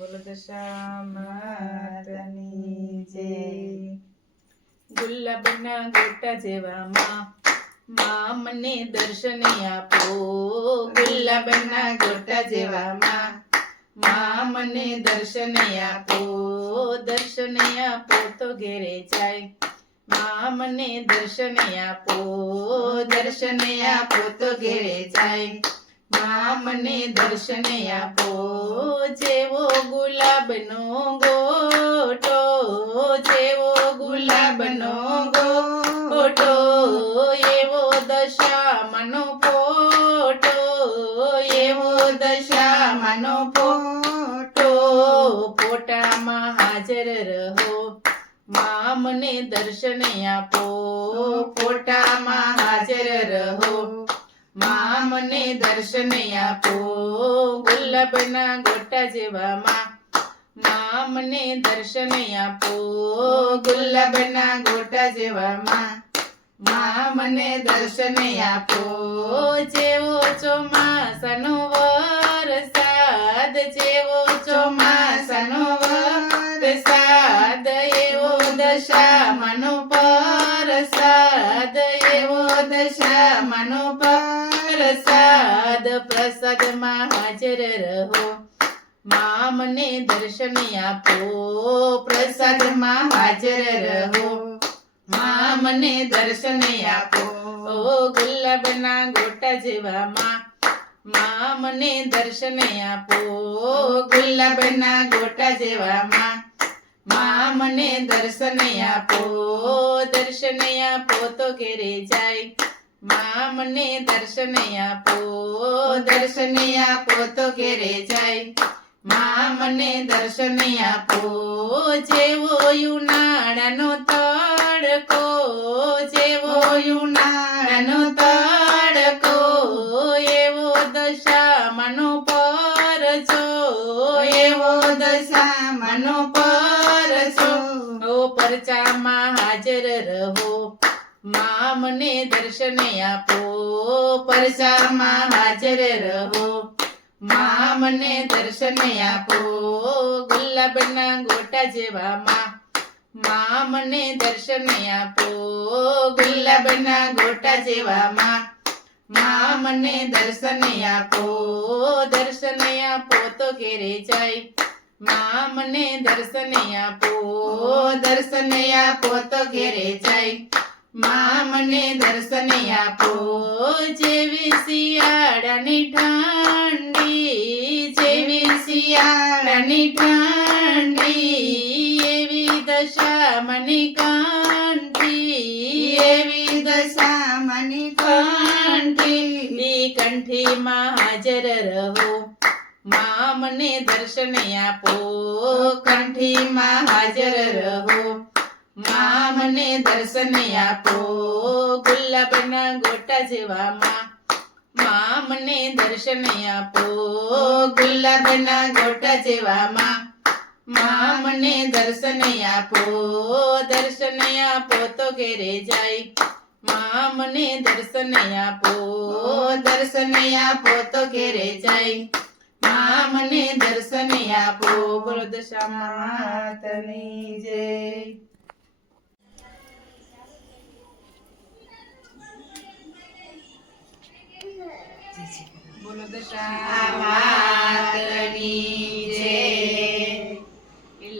બોલો દશા માતની જય। ગુલાબના ગોટા જેવા માં મને દર્શન આપો। ગુલાબના ગોટા જેવા માં મને દર્શન આપો। દર્શન આપો તો ઘેરે જાય માં મને દર્શન આપો। દર્શન આપો તો ઘેરે જાય માં મને દર્શન આપો। જેવો ગુલાબનો ગોટો જેવો ગુલાબનો ગોટો એવો દશામાનો ફોટો એવો દશામાનો ફોટો। ફોટામાં હાજર રહો માં મને દર્શન આપો। ફોટામાં હાજર રહો માં મને દર્શન આપો। ગુલાબના ગોટા જેવા માં મને દર્શન આપો। ગુલાબના ગોટા જેવા માં મને દર્શન આપો। જેવો ચોમાસાનો વરસાદ જેવો ચોમાસાનો વરસાદ એવો દશામાનો પ્રસાદ એવો દશામાનો પ્રસાદ। પ્રસાદમાં હાજર રહો માં મને દર્શન આપો। પ્રસાદમાં હાજર રહો માં મને દર્શન આપો। ગુલાબના ગોટા જેવા માં મને દર્શન આપો। ગુલાબના ગોટા જેવા માં મને દર્શન આપો। દર્શન આપો તો ઘેરે જાય માં મને દર્શન આપો। દર્શન આપો તો ઘેરે જાય માં મને દર્શન આપો। જેવો ઉનાળાનો તડકો જેવો ઉનાળાનો તડકો એવો દશામાનો પરચો એવો દશામાનો પરચો। પરચામાં હાજર રહો માં મને દર્શન આપો। પરચામાં હાજર રહો માં મને દર્શન આપો। ગુલાબના ગોટા જેવા માં મને દર્શન આપો। ગુલાબના ગોટા જેવા માં મને દર્શન આપો। દર્શન આપો તો ઘેરે જાય માં મને દર્શન આપો। દર્શન આપો તો ઘેરે જાય માં મને દર્શન આપો। જેવી શિયાળાની ઠંડી જેવી શિયાળાની ઠંડી એવી દશામાની કંઠી એવી દશામાની કંઠી। કંઠીમાં હાજર રહો માં મને દર્શન આપો। કંઠીમાં હાજર રહો માં મને દર્શન આપો। ગુલાબના ગોટા જેવા માં મને દર્શન આપો। ગુલાબના ગોટા જેવા માં મને દર્શન આપો। દર્શન આપો તો ઘેરે જાય માં મને દર્શન આપો। દર્શન આપો તો ઘેરે જાય માં મને દર્શન આપો। બોલો દશા માતની જય। બોલો દશા માતની જય।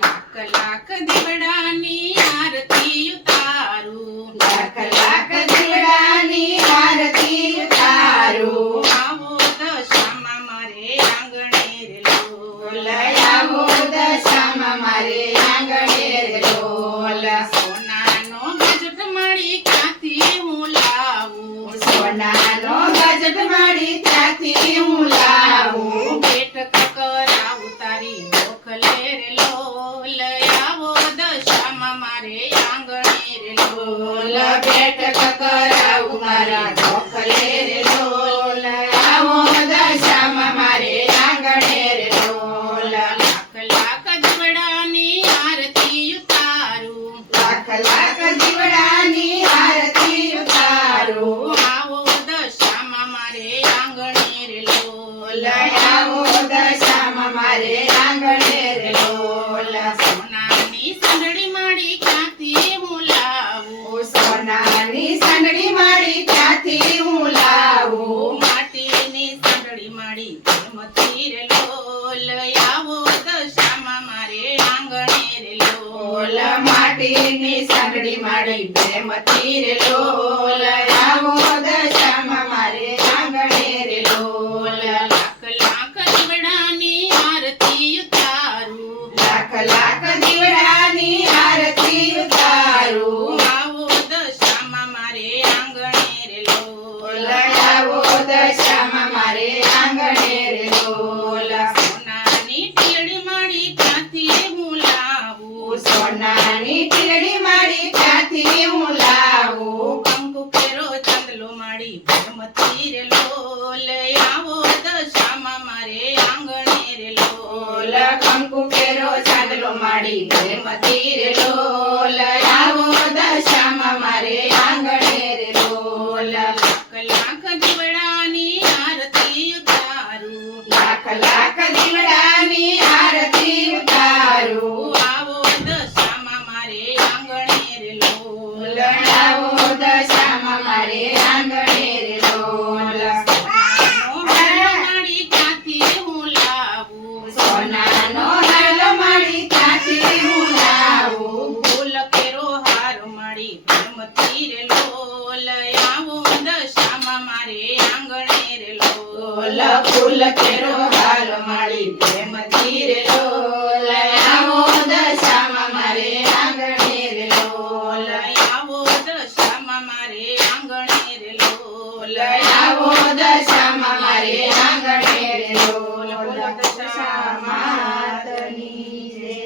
લાખ લાખ દીવડાની આરતી ઉતારું લાખ લાખ દીવડાની આરતી ઉતારું। આવો દશામાં મારે આંગણે રે લોલ આવો દશામાં મારે આંગણે રે લોલ। સોનાનો ગજટ મળી ક્યાંથી હું લાવું સોનાનો ગજટ મળી ત્યાંથી હું લાવું। બેઠક કરાવું તારી ગોખલે રે લોલ આવો દશામાં મારે આંગણે રે લોલ। બેઠક કરાવું મારા ગોખલે રે લોલ આવો દશામાં મારે આંગણે રે લોલ। લાખ લાખ દીવડાની આરતી ઉતારું લાખ લાખ દીવડાની આરતી ઉતારું। આવો દશામાં મારે આંગણે રે લોલ આવો દશામાં મારે આંગણે રે લોલ સોનાની સંદડી માડી ક્યાંથી હું લાવું સોનાની સંદડી માડી ક્યાંથી હું લાવું માટીની સંદડી માડી પ્રેમથી રે લોલ આવો દશામાં મારે આંગણે રે લોલ માટીની સંદડી માડી પ્રેમથી રે લોલ આવો દશામાં મારે આંગણે રે લોલ લાખ લાખ દીવડાની આરતી ઉતારું લાખ લાખ દીવડાની આરતી ઉતારું આવો દશામાં મારે આંગણે રે લોલ આવો દશામાં મારે આંગણે રે લોલ સોનાની ટીયડી માડી ક્યાંથી હું લાવું સોનાની ટીયડી માડી ક્યાંથી હું લાવું કંકુ કેરો ચાંદલો માડી પ્રેમથી રે લોલ આવો દશામાં મારે આંગણે રે લોલ કંકુ કેરો ચાંદલો માડી પ્રેમથી રે લોલ આવો દશામાં મારે આંગણે રે લોલ લાખ લાખ દીવડાની આરતી ઉતારું લાખ લાખ દીવડાની આરતી ઉતારું આવો દશામાં મારે આંગણે રે લોલ આવો દશામાં મારે આંગણે રે લોલ સોનાનો હાર માડી ક્યાંથી હું લાવું સોનાનો હાર માડી ક્યાંથી હું લાવું ફૂલ કેરો હાર માડી પ્રેમથી રે લોલ આવો દશામાં મારે આંગણે રે લોલ ફૂલ કેરો હાર માડી પ્રેમથી રે લોલ આવો દશામાં મારે આંગણે રે લોલ આવો દશામાં મારે આંગણે રે લોલ આવો દશામાં મારે આંગણે રે લોલ બોલો દશા માતની જય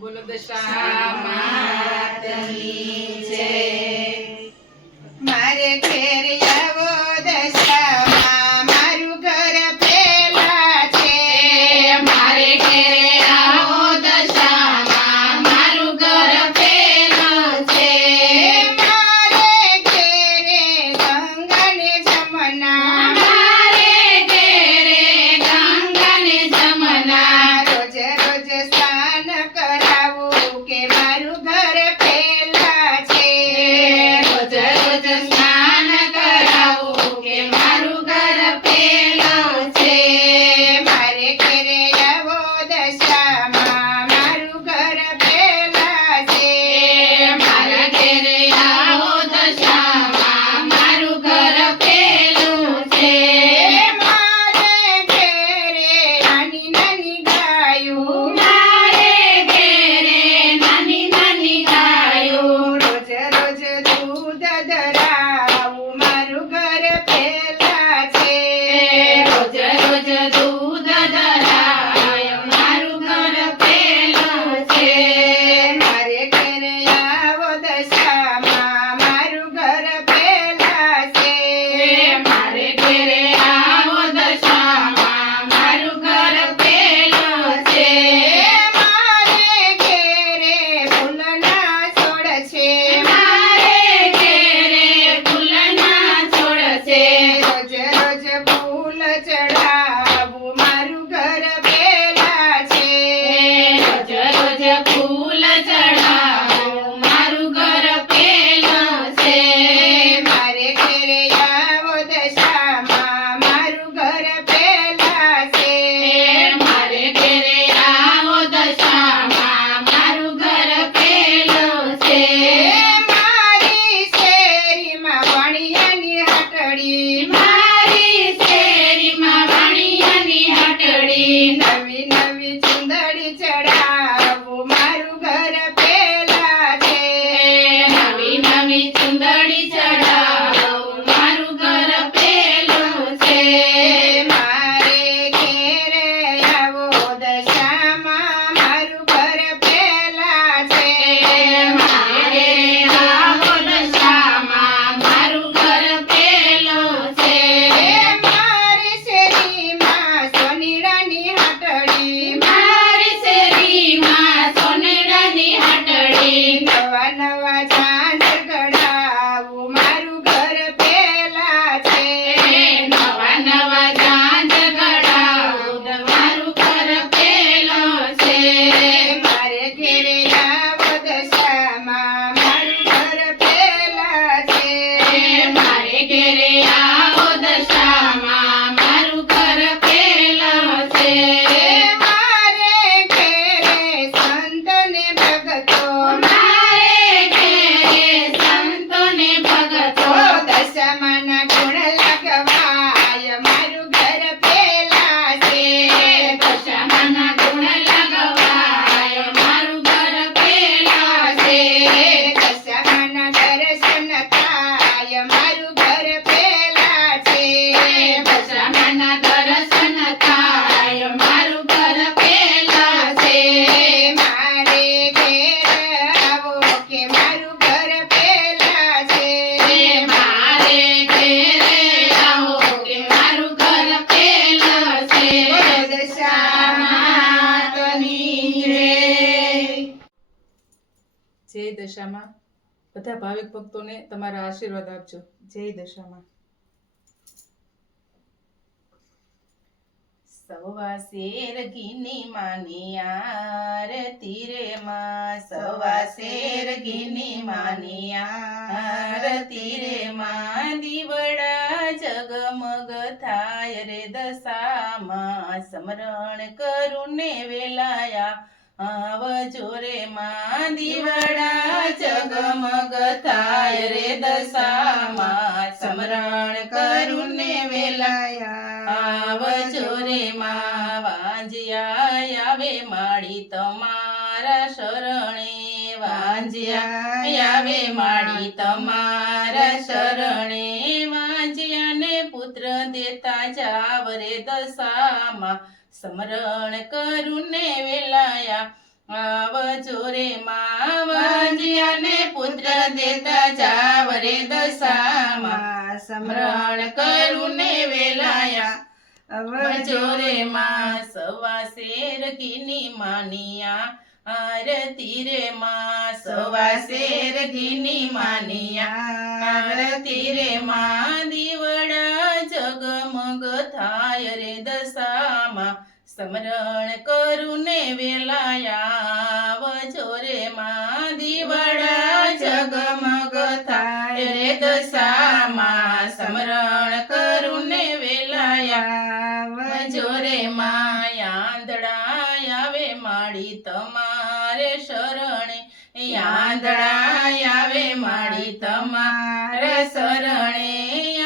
બોલો દશા માતની જય મારે ઘેર આવો દશામાં મારું ઘર પેલા છે મારે ઘેર આવો દશામાં મારું ઘર પેલું છે મારે ઘેરે ગંગાને જમના મારે ઘેરે ગંગાને જમના રોજ રોજ સ્નાન કરાવું કે મારું ઘર પેલા છે રોજ રોજ સ્નાન કરાવું કે મારું ઘર પેલું છે મારે ઘરે આવો દશામાં મારું ઘર પેલા છે મારા ઘરે આવો દશામાં મારું ઘર પેલું છે મારે ઘરે નાની નાની ગાયું મારે ઘરે નાની નાની ગાયું રોજ રોજ દૂધ ધરાવું મારું ઘર પેલા છે રોજ રોજ દૂધ ધરાયું મારું ઘર પેલું છે મારે ઘરે આવો દશામાં મારું ઘર પેલા છે મારે ઘરે આવો દશામાં મારું ઘર પેલું છે મારે ઘરે ફૂલના છોડ છે મારે ઘરે ફૂલના છોડ છે રોજ રોજ ફૂલ ચડાવું મારું ઘર પેલા છે રોજ રોજ ફૂલ ચડાવું મારું ઘર પેલું છે મારે ઘરે આવો દશામાં મારું ઘર પેલા છે મારે ઘરે આવો દશામાં મારું ઘર પેલું છે મારી શેરીમાં વાણિયાની હાટડી મારી શેરીમાં વાણિયાની હાટડી નવી નવી ચુંદડી ચડાવું મારું ઘર પેલા છે નવી નવી ચુંદડી ચડાવું મારું ઘર પેલું છે મારે ઘેરે આવો દશામાં મારું ઘર પેલા છે મારે આવો દશામાં મારું ઘર પેલું છે મારી શેરીમાં સોનીડાની હાટડી મારી શેરીમાં સોનીડાની હાટડી નવા નવા ઝાંઝર ગડાવું દશામાં બધા ભાવિક ભક્તોને તમારા આશીર્વાદ આપજો. જય દશામાં. સવા શેર ઘીની માની આરતી રે માં, સવા શેર ઘીની માની આરતી રે માં, દીવડા જગમગ થાય રે દશામાં, સમરણ કરું ને વેલાયા આવજો રે માં, દીવડા જગમગ થાય રે દશામાં, સમરણ કરું ને વેલાયા આવજો રે માં, વાંજિયા આવે માડી તમારા શરણે, વાંજિયા આવે માડી તમારા શરણે, વાંજિયાને પુત્ર દેતા જાવ રે દશામાં, સમરણ કરું ને વેલાયા આવજો રે માં, વાંજિયાને પુત્ર દેતા જાવ રે દશામાં, સમરણ કરું ને વેલાયા આવજો રે માં, સવા શેર ઘીની માનિયા આરતી રે માં, સવા શેર ઘીની માનિયા આરતી રે માં, દીવડા જગમગ થાય રે દશામાં, સમરણ કરું ને વેલાયા આવજો રે માં, દીવડા જગમગ થાય રે દશામાં, સમરણ કરું ને વેલાયા આવજો રે માં, આંધળા આવે માડી તમારે શરણે, આંધળા આવે માડી તમારે શરણે,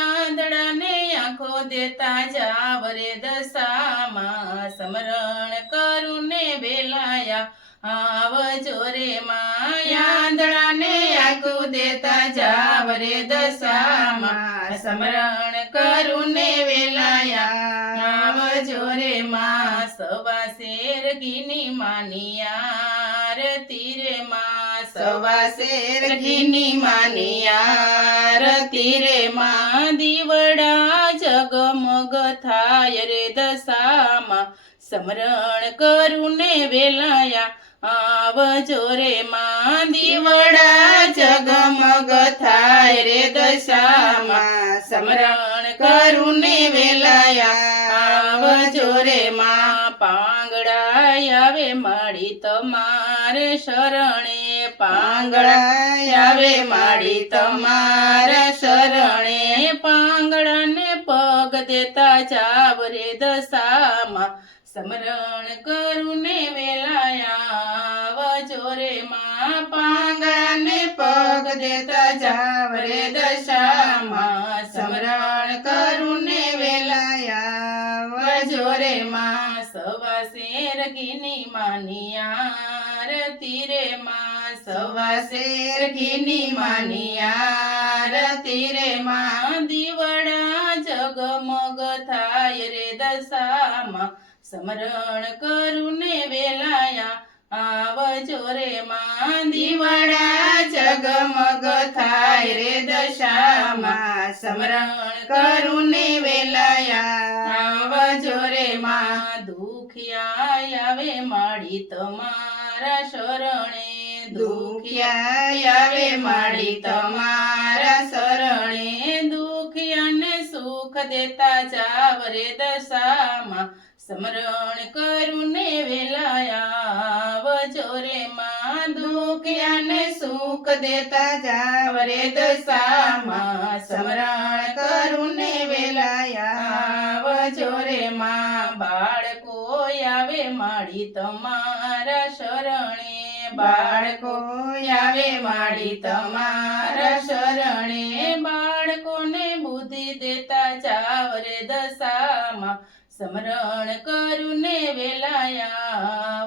આંધળાને આંખો દેતા જાવ રે દશામાં, સમરણ કરું ને વેલાયા આવજો રે માં, આંધળાને આંખો દેતા જાવ રે દશામાં, સમરણ કરું ને વેલાયા આવજો રે માં, સવા શેર ઘીની માની આરતી રે માં, સવા શેર ઘીની માની આરતી રે માં, દીવડા જગમગ થાય રે દશામાં, સમરણ કરું ને વેલાયા આવજો રે માં, દીવડા જગમગ થાય રે દશામાં, સમરણ કરું ને વેલાયા આવજો રે માં, પાંગડા આવે માડી તમારે શરણે, પાંગડા આવે માડી તમારે શરણે, પાંગડાને પગ દેતા જાવ રે દશામાં, સમરણ કરું ને વેલાયા આવજો રે માં, પાંગડાને પગ દેતા જાવ રે દશામાં, સમરણ કરું ને વેલાયા આવજો રે માં, સવા શેર ઘીની માની આરતી રે માં, સવા શેર ઘીની માની આરતી રે માં, દીવડા જગમગ થાય રે દશામાં, સમરણ કરું ને વેલાયા આવજો રે માં, દીવડા જગમગ થાય રે દશામાં, સમરણ કરું ને વેલાયા આવજો રે માં, દુખિયા આવે માડી તમારા શરણે, દુખિયા આવે માડી તમારા શરણે, દુખિયાને સુખ દેતા જાવ રે દશામાં, સમરણ કરું ને વેલાયા આવજો રે માં, દુખિયાને સુખ દેતા જાવ રે દશામાં, સમરણ કરું ને વેલાયા આવજો રે માં, બાળકો આવે માડી તમારા શરણે, બાળકો આવે માડી તમારા શરણે, બાળકોને બુદ્ધિ દેતા જાવ રે દશામાં, સમરણ કરું ને વેલાયા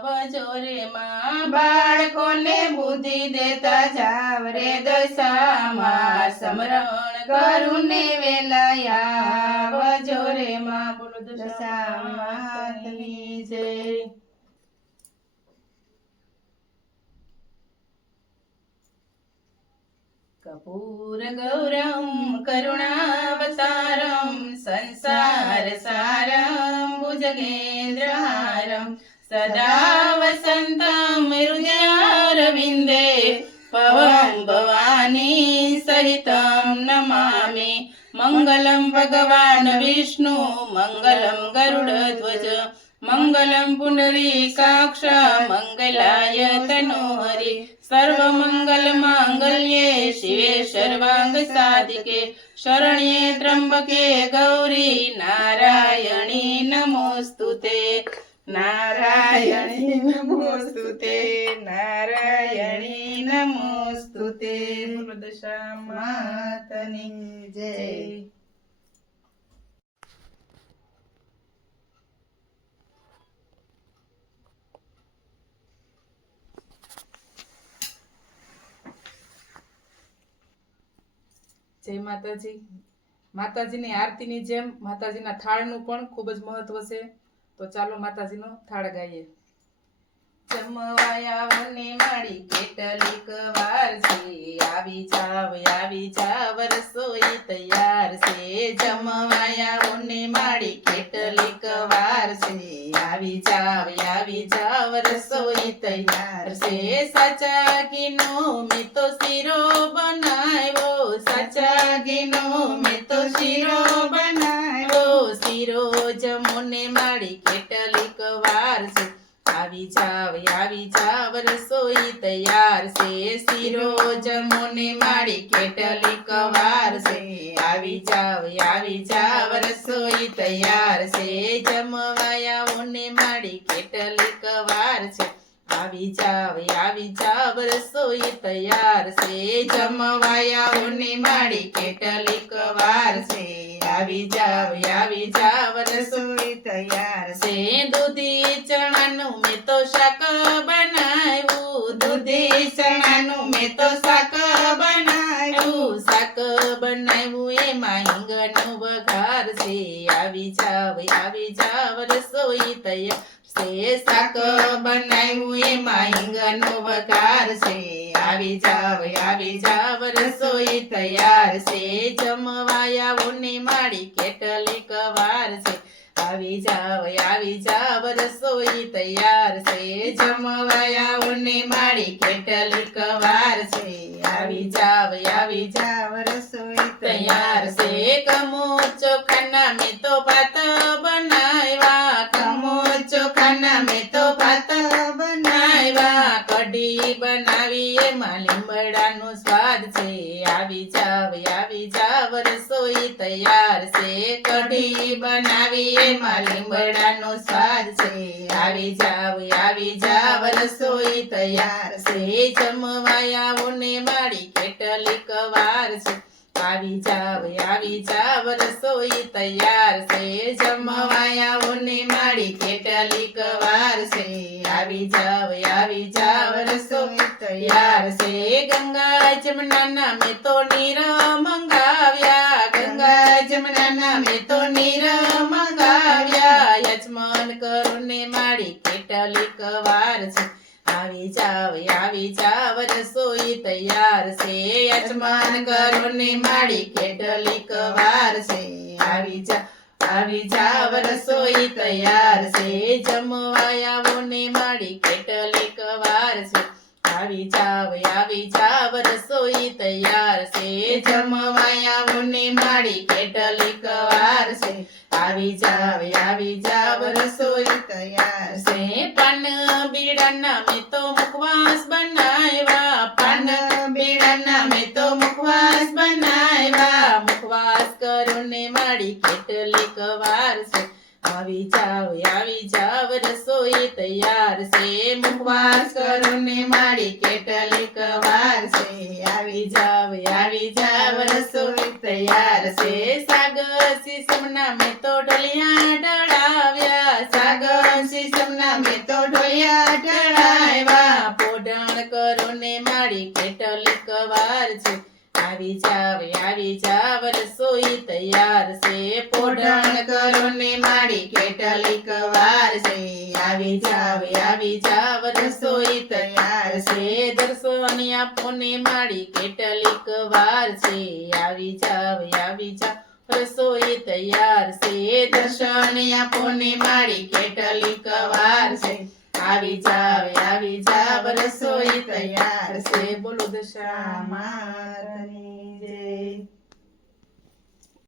આવજો રે માં, બાળકોને બુદ્ધિ દેતા જાવ રે દશામાં, સમરણ કરું ને વેલાયા આવજો રે માં. બોલો દશામાતની જય. कर्पूर गौरम करुणावतारम संसार सारम भुजगेन्द्रहारम सदा वसन्तं हृदयारविन्दे पवन तं नमामि मङ्गलं भगवान् विष्णु मङ्गलं गरुडध्वज मङ्गलं पुण्डरीकाक्ष मङ्गलाय तनोहरि सर्वमङ्गलमाङ्गल्ये शिवे सर्वाङ्गसाधिके शरण्ये त्र्यम्बके गौरी नारायणी नमोऽस्तुते नारायणी नमोऽस्तुते नारायणी नमोऽस्तुते बोलो दशा मातनी जय। જય માતાજી. માતાજીની આરતીની જેમ માતાજીના થાળનું પણ ખૂબ જ મહત્વ છે. તો ચાલો માતાજીનો થાળ ગાઈએ. જમવાયા વને માડી કેટલીક વાર છે આવી જાવ રસોઈ તૈયાર છે જમવાયા વને માડી કેટલીક વાર છે આવી જાવ રસોઈ તૈયાર છે સાચા ઘીનો મેં તો શીરો બનાવ્યો સાચા ઘીનો મેં તો શીરો બનાવ્યો શીરો જમોને માડી કેટલીક વાર છે આવી જાવ રસોઈ તૈયાર છે શીરો જમોને માડી કેટલીક વાર છે આવી જાવ રસોઈ તૈયાર છે જમવાયાઓને માડી કેટલીક વાર છે આવી જાવ રસોઈ તૈયાર છે જમવાયાઓને માડી કેટલીક વાર છે આવી જાવ રસોઈ તૈયાર છે દૂધી ચણાનું મેં તો શાક બનાવ્યું દૂધી ચણાનું મેં તો શાક બનાવ્યું એમાં હિંગનો વઘાર છે આવી જાવ રસોઈ તૈયાર છે શાક બનાવ્યું એમાં હિંગનો વઘાર છે આવી જાવ રસોઈ તૈયાર છે જમવાયાઓને માડી કેટલીક વાર છે આવી જાવ રસોઈ તૈયાર છે જમવાયાઓને માડી કેટલીક વાર છે આવી જાવ રસોઈ તૈયાર છે કમો ચોખાના મેં તો ભાત બનાવ્યા કમો ચોખાના મેં તો ભાત બનાવ્યા કઢી બનાવી એમાં લીમડાનો સ્વાદ છે આવી જાવ રસોઈ તૈયાર છે કઢી બનાવી એમાં લીમડાનો સ્વાદ છે આવી જાવ રસોઈ તૈયાર છે જમવાયાઓને માડી કેટલીક વાર છે આવી જાવ રસોઈ તૈયાર છે જમવાયાઓને માડી કેટલીક વાર છે આવી જાવ રસોઈ તૈયાર છે ગંગા જમનાના મેં તો નીર મંગાવ્યા ગંગા જમનાના મેં તો નીર મંગાવ્યા યજમાન કરુને માડી કેટલીક વાર છે આવી જાવ રસોઈ તૈયાર છે યજમાન કરુને માડી કેટલીક વાર છે આવી જાવ રસોઈ તૈયાર છે જમવાયાઓને માડી કેટલીક વાર છે આવી જાવ રસોઈ તૈયાર છે જમવાયાઓને માડી કેટલીક વાર છે આવી જાવ રસોઈ તૈયાર છે પાન બીડાના મેં તો મુખવાસ બનાવ્યા પાન બીડાના મેં તો મુખવાસ બનાવ્યા મુખવાસ કરુને માડી કેટલીક વાર છે આવી જાવ રસોઈ તૈયાર છે મુખવાસ કરુને માડી કેટલીક વાર છે આવી જાવ રસોઈ તૈયાર છે સાગ સીસમના મેં તો ઢોલિયા ઢળાવ્યા સાગ સીસમના મેં તો ઢોલિયા ઢળાવ્યા પોઢણ કરુને માડી કેટલીક વાર છે આવી જાવ રસોઈ તૈયાર છે પોઢણ કરુને માડી કેટલીક વાર છે આવી જાવ રસોઈ તૈયાર છે દર્શન આપોને માડી કેટલીક વાર છે આવી જાવ રસોઈ તૈયાર છે દર્શન આપોને માડી કેટલીક વાર છે આવી જાવ રસોઈ તૈયાર છે બોલો દશા માતની જય.